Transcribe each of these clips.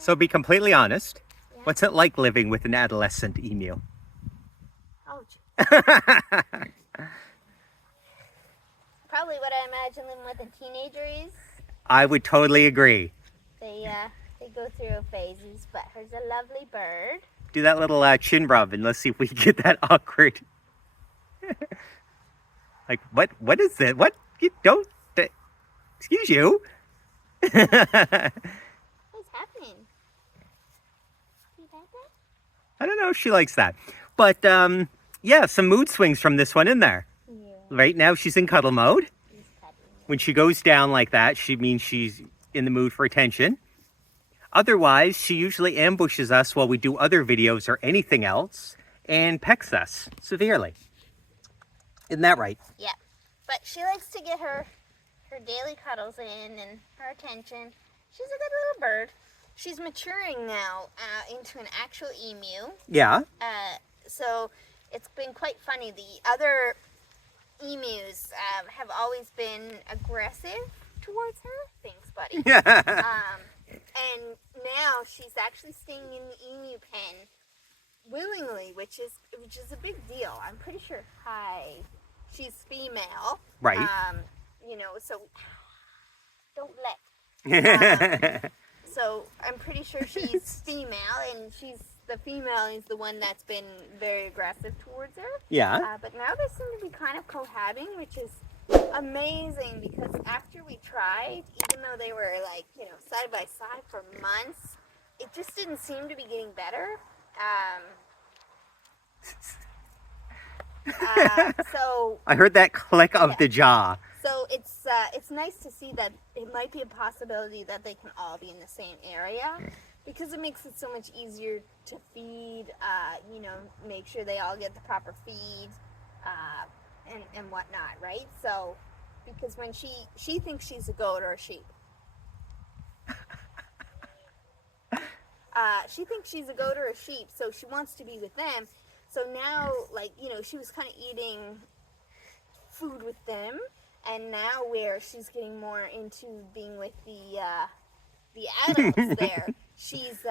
So be completely honest. Yeah. What's it like living with an adolescent emu? Ouch. Probably what I imagine living with a teenager is. I would totally agree. They go through phases, but her's a lovely bird. Do that little chin rub and let's see if we can get that awkward. Like, what is it? What? You don't... excuse you. What's happening? You like that? I don't know if she likes that. But, yeah, some mood swings from this one in there. Yeah. Right now, she's in cuddle mode. He's cuddling. When she goes down like that, she means she's in the mood for attention. Otherwise, she usually ambushes us while we do other videos or anything else and pecks us severely. Isn't that right? Yeah. But she likes to get her daily cuddles in and her attention. She's a good little bird. She's maturing now into an actual emu. Yeah. So it's been quite funny. The other emus have always been aggressive towards her. Thanks, buddy. And now she's actually staying in the emu pen willingly, which is a big deal. I'm pretty sure. She's female. Right. So don't let. Yeah. So I'm pretty sure she's female, and the female is the one that's been very aggressive towards her. But now they seem to be kind of cohabiting, which is amazing, because after we tried, even though they were side by side for months, it just didn't seem to be getting better. So I heard that click of the jaw. So it's nice to see that it might be a possibility that they can all be in the same area, because it makes it so much easier to feed, make sure they all get the proper feed, and whatnot, right? So, because when she thinks she's a goat or a sheep. She thinks she's a goat or a sheep, so she wants to be with them. So now, she was kind of eating food with them, and now where she's getting more into being with the adults there, she's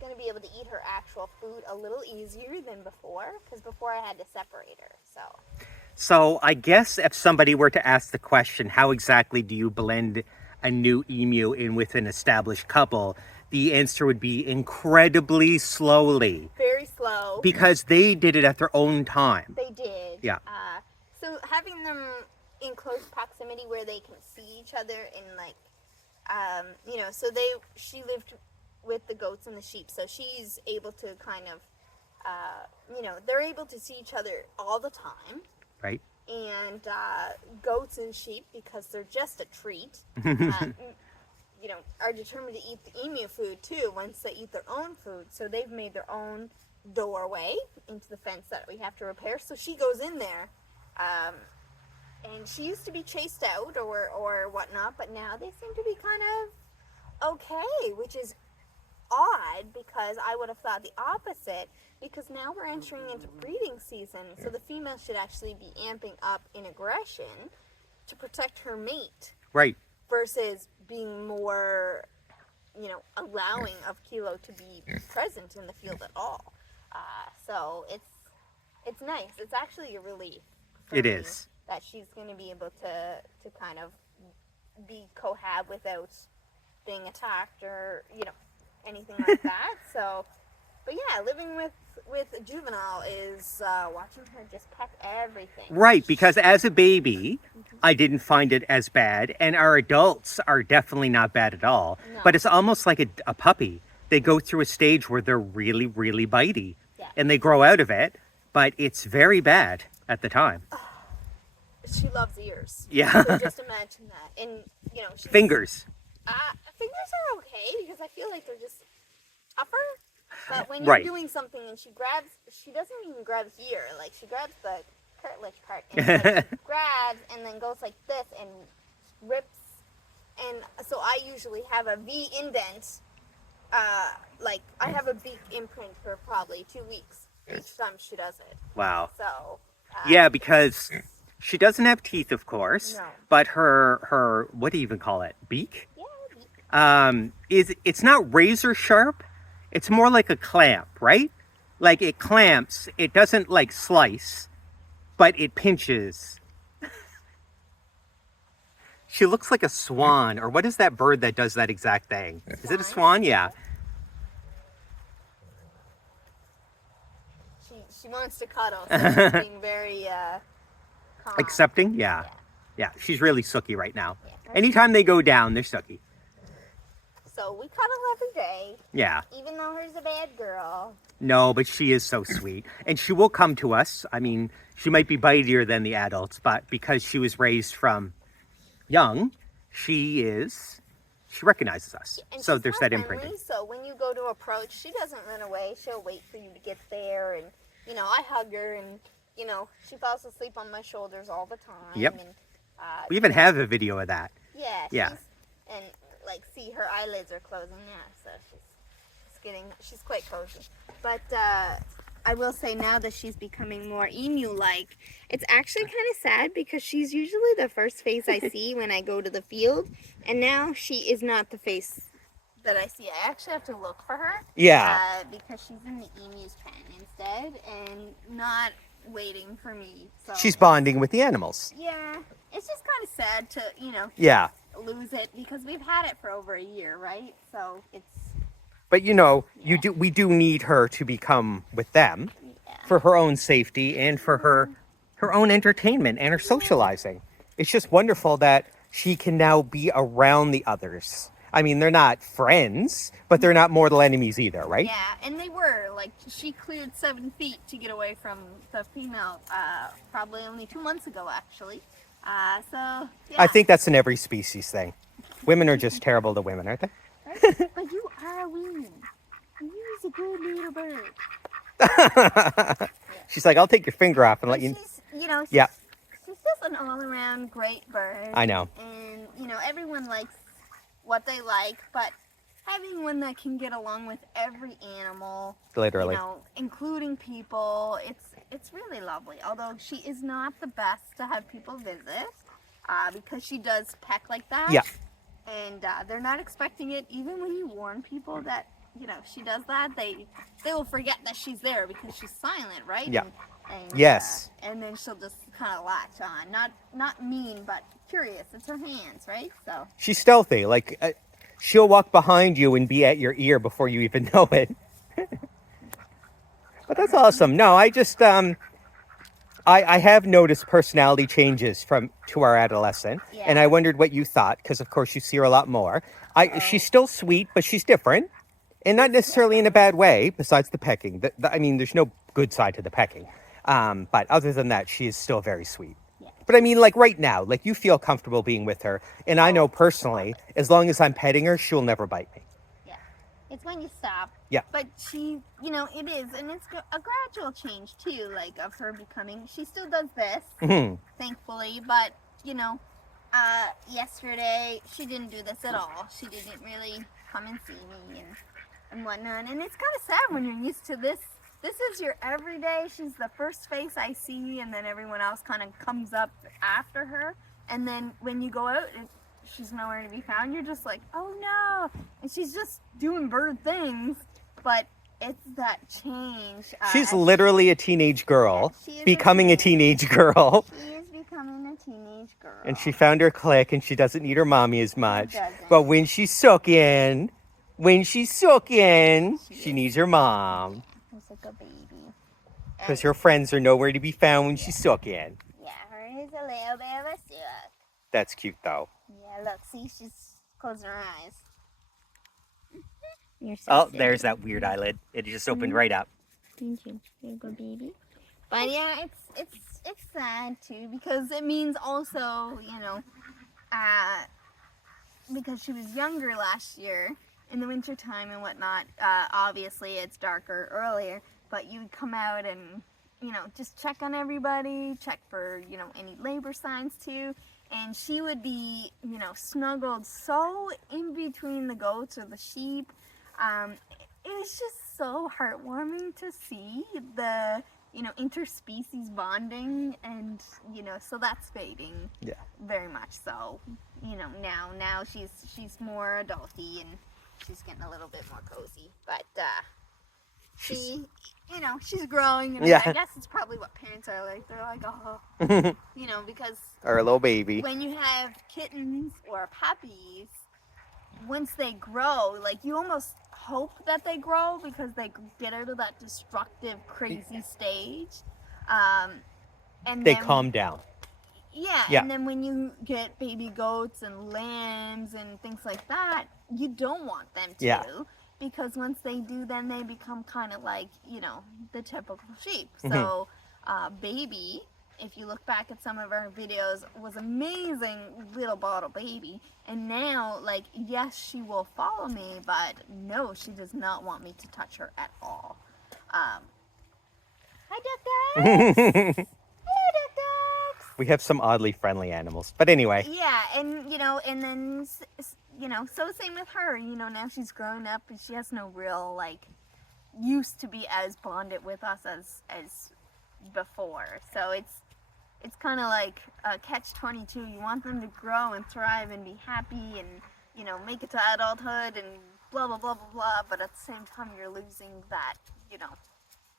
going to be able to eat her actual food a little easier than before, because before I had to separate her, So I guess if somebody were to ask the question, how exactly do you blend a new emu in with an established couple, the answer would be incredibly slowly. Very slow. Because they did it at their own time. They did. Yeah. So having them in close proximity where they can see each other and she lived with the goats and the sheep, so she's able to kind of, they're able to see each other all the time. Right. And goats and sheep, because they're just a treat, are determined to eat the emu food too once they eat their own food. So they've made their own doorway into the fence that we have to repair. So she goes in there, and she used to be chased out or whatnot, but now they seem to be kind of okay, which is odd, because I would have thought the opposite, because now we're entering into breeding season, so the female should actually be amping up in aggression to protect her mate. Right. Versus being more, allowing of Kilo to be present in the field at all. So it's nice. It's actually a relief. It is. That she's going to be able to kind of be cohab without being attacked or, anything like that. So, but yeah, living with Juvenile is watching her just peck everything. Right, because as a baby, I didn't find it as bad, and our adults are definitely not bad at all. No. But it's almost like a puppy. They go through a stage where they're really, really bitey, and they grow out of it, but it's very bad at the time. She loves ears. Yeah. So just imagine that. And, Fingers. Fingers are okay, because I feel like they're just tougher. But when Right. you're doing something and she doesn't even grab here. Like, she grabs the cartilage part, and she grabs and then goes like this and rips. And so I usually have a V indent. I have a beak imprint for probably 2 weeks each time she does it. Wow. So. Yeah, because she doesn't have teeth, of course. No. But her what do you even call it? Beak? Yeah, beak. is it's not razor sharp. It's more like a clamp, right? Like it clamps. It doesn't like slice, but it pinches. She looks like a swan, or what is that bird that does that exact thing? Is it a swan? Yeah. She wants to cuddle, so she's being very calm. Accepting? Yeah. Yeah, she's really sooky right now. Yeah. Anytime they go down, they're sooky. So we cuddle every day. Yeah. Even though her's a bad girl. No, but she is so sweet. And she will come to us. I mean, she might be bitier than the adults, but because she was raised from young, she recognizes us. And so she's there's more that friendly, imprinting. so when you go to approach, she doesn't run away. She'll wait for you to get there, and I hug her, and she falls asleep on my shoulders all the time. Yep. And, We even have a video of that. Yeah. Yeah. And see, her eyelids are closing. Yeah, so she's quite cozy. But I will say now that she's becoming more emu-like, it's actually kind of sad because she's usually the first face I see when I go to the field, and now she is not the face that I see. I actually have to look for her. Yeah. Because she's in the emu's pen instead and not waiting for me. So She's bonding with the animals. yeah, it's just kind of sad to Yeah. lose it because we've had it for over a year, right? So it's But we do need her to become with them for her own safety and for her own entertainment and her socializing. It's just wonderful that she can now be around the others. I mean, they're not friends, but they're not mortal enemies either, right? yeah, and they were she cleared 7 feet to get away from the female, probably only 2 months ago, actually. So yeah. I think that's an every species thing. Women are just terrible to women, aren't they? Right? But you are a woman. You's a good little bird. She's like, I'll take your finger off and let you. She's, Yeah. she's just an all-around great bird. I know. And everyone likes what they like, but having one that can get along with every animal, Literally. including people, it's really lovely. Although she is not the best to have people visit, because she does peck like that. Yeah. And they're not expecting it, even when you warn people that she does that. They will forget that she's there because she's silent, right? Yeah. And, Yes. And then she'll just kind of latch on. Not mean, but curious. It's her hands, right? So She's stealthy. Like, she'll walk behind you and be at your ear before you even know it. But that's awesome. No, I just, I have noticed personality changes to our adolescent. Yeah. And I wondered what you thought, because of course you see her a lot more. She's still sweet, but she's different. And not necessarily in a bad way, besides the pecking. I mean, there's no good side to the pecking. But other than that, she is still very sweet. Yeah. But I mean, like right now, like you feel comfortable being with her. And I know personally, as long as I'm petting her, she'll never bite me. yeah, it's when you stop. Yeah. But she, it is, and it's a gradual change too, of her becoming. She still does this, thankfully, but yesterday she didn't do this at all. She didn't really come and see me and whatnot, and it's kind of sad when you're used to this. This is your everyday. She's the first face I see, and then everyone else kind of comes up after her. And then when you go out, she's nowhere to be found. You're just like, oh no! And she's just doing bird things, but it's that change. She's literally a teenage girl, she is becoming a teenage girl. She is becoming a teenage girl. And she found her clique, and she doesn't need her mommy as much. doesn't. But when she's sucking, she needs her mom. She's like a baby. Because her friends are nowhere to be found when she's sucking. Yeah, her is a little bit of a suck. That's cute, though. Yeah, look, see, she's closing her eyes. You're so Oh, silly. there's that weird eyelid. It just opened right up. Thank you. Here you go, baby. But yeah, it's sad too because it means also, because she was younger last year in the winter time and whatnot. Obviously, it's darker earlier, but you would come out and just check on everybody, check for any labor signs too. And she would be snuggled so in between the goats or the sheep. It was just so heartwarming to see the interspecies bonding, and so that's fading. Yeah. Very much so. Now she's more adulty, and she's getting a little bit more cozy. But she's growing, and Yeah. I guess it's probably what parents are like. They're like, oh, because Or a little baby. when you have kittens or puppies, once they grow, like, you almost hope that they grow because they get out of that destructive, crazy stage. And They then, calm down. yeah, Yeah. and then when you get baby goats and lambs and things like that, you don't want them to. Yeah. Because once they do, then they become kind of like, the typical sheep. So, Baby, if you look back at some of our videos, was amazing little bottle baby. And now, like, yes, she will follow me, but no, she does not want me to touch her at all. Hi, duck ducks! Hey, duck ducks! We have some oddly friendly animals. But anyway. Yeah, and, and then, so same with her. Now she's grown up and she has no real, like, used to be as bonded with us as before. So it's kind of like a catch-22. You want them to grow and thrive and be happy and, make it to adulthood and blah, blah, blah, blah, blah. But at the same time, you're losing that,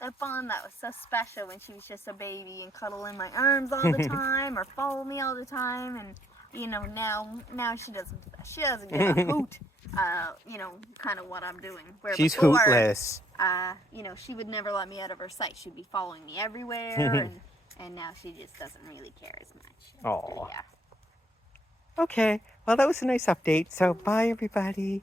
that bond that was so special when she was just a baby and cuddle in my arms all the time or follow me all the time. And, now she doesn't do that. She doesn't give a hoot, kind of what I'm doing. Where She's before, hootless. she would never let me out of her sight. She'd be following me everywhere, and now she just doesn't really care as much. Aw. Yeah. Okay. Well, that was a nice update. So, bye, everybody.